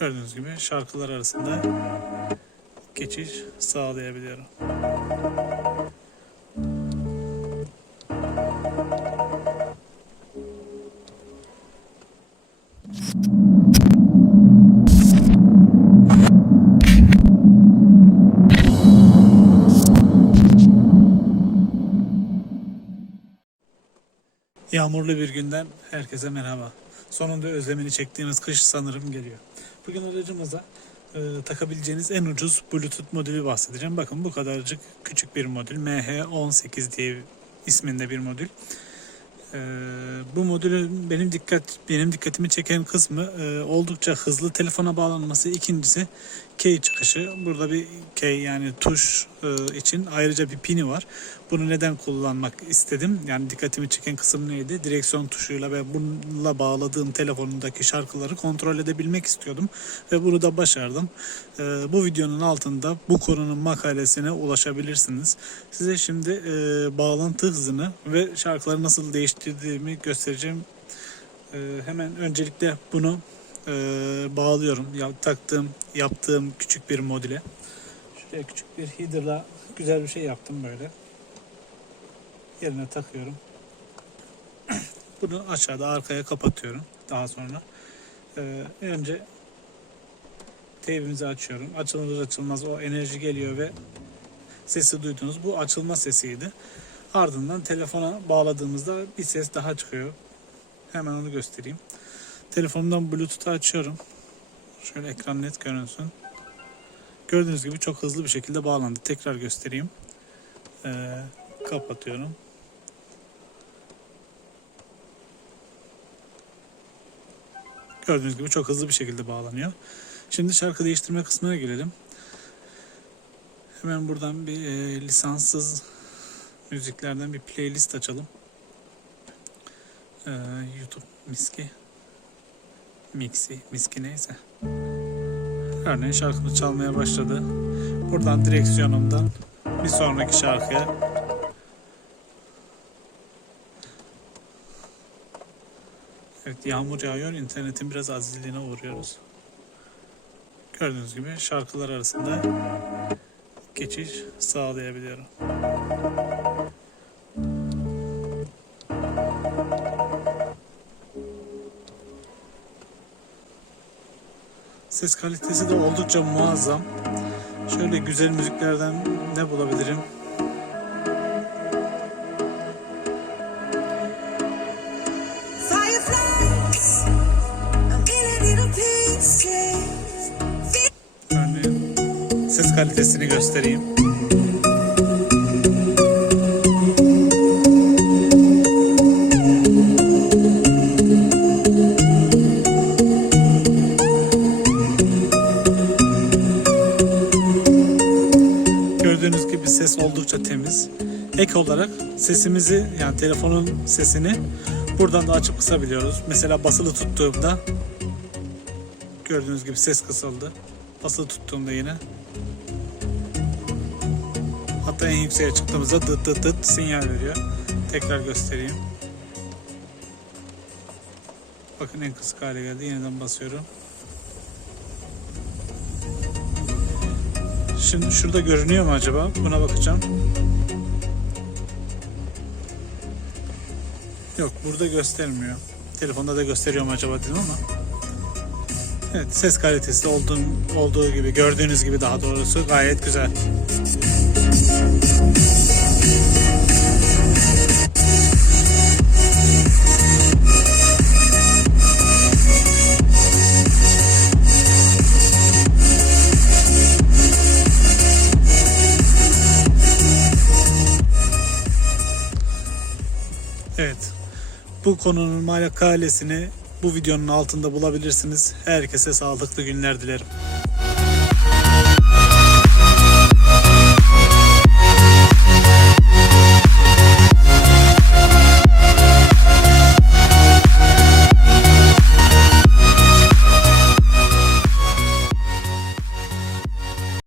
Gördüğünüz gibi şarkılar arasında geçiş sağlayabiliyorum. Yağmurlu bir günden herkese merhaba. Sonunda özlemini çektiğimiz kış sanırım geliyor. Bugün aracımıza e, takabileceğiniz en ucuz Bluetooth modülü bahsedeceğim. Bakın bu kadarcık küçük bir modül. MH18 diye isminde bir modül. E, bu modülün benim dikkat benim dikkatimi çeken kısmı e, oldukça hızlı telefona bağlanması. İkincisi key çıkışı. Burada bir key yani tuş e, için ayrıca bir pini var. Bunu neden kullanmak istedim? Yani dikkatimi çeken kısım neydi? Direksiyon tuşuyla ve bununla bağladığım telefonumdaki şarkıları kontrol edebilmek istiyordum. Ve bunu da başardım. E, bu videonun altında bu konunun makalesine ulaşabilirsiniz. Size şimdi e, bağlantı hızını ve şarkıları nasıl değiştirdiğimi göstereceğim. E, hemen öncelikle bunu e, bağlıyorum. Ya, taktığım, yaptığım küçük bir modüle. Şuraya küçük bir header'la güzel bir şey yaptım böyle. Yerine takıyorum. Bunu aşağıda arkaya kapatıyorum. Daha sonra e, önce teybimizi açıyorum. Açılır açılmaz o enerji geliyor ve sesi duydunuz. Bu açılma sesiydi. Ardından telefona bağladığımızda bir ses daha çıkıyor. Hemen onu göstereyim. Telefonumdan Bluetooth'u açıyorum. Şöyle ekran net görünsün. Gördüğünüz gibi çok hızlı bir şekilde bağlandı. Tekrar göstereyim. Ee, kapatıyorum. Gördüğünüz gibi çok hızlı bir şekilde bağlanıyor. Şimdi şarkı değiştirme kısmına gelelim. Hemen buradan bir e, lisanssız müziklerden bir playlist açalım. Ee, YouTube Miski Mixi, Miski neyse. Örneğin şarkımı çalmaya başladı. Buradan direksiyonumdan bir sonraki şarkıya Evet yağmur yağıyor. internetin biraz azizliğine uğruyoruz. Gördüğünüz gibi şarkılar arasında geçiş sağlayabiliyorum. Ses kalitesi de oldukça muazzam. Şöyle güzel müziklerden ne bulabilirim? Kalitesini göstereyim. Gördüğünüz gibi ses oldukça temiz. Ek olarak sesimizi yani telefonun sesini buradan da açıp kısabiliyoruz. Mesela basılı tuttuğumda gördüğünüz gibi ses kısıldı. Basılı tuttuğumda yine hatta en yükseğe çıktığımızda dıt dıt dıt sinyal veriyor. Tekrar göstereyim. Bakın en kısık hale geldi. Yeniden basıyorum. Şimdi şurada görünüyor mu acaba? Buna bakacağım. Yok burada göstermiyor. Telefonda da gösteriyor mu acaba dedim ama. Evet ses kalitesi de olduğu, olduğu gibi gördüğünüz gibi daha doğrusu gayet güzel. Evet. Bu konunun makalesini bu videonun altında bulabilirsiniz. Herkese sağlıklı günler dilerim.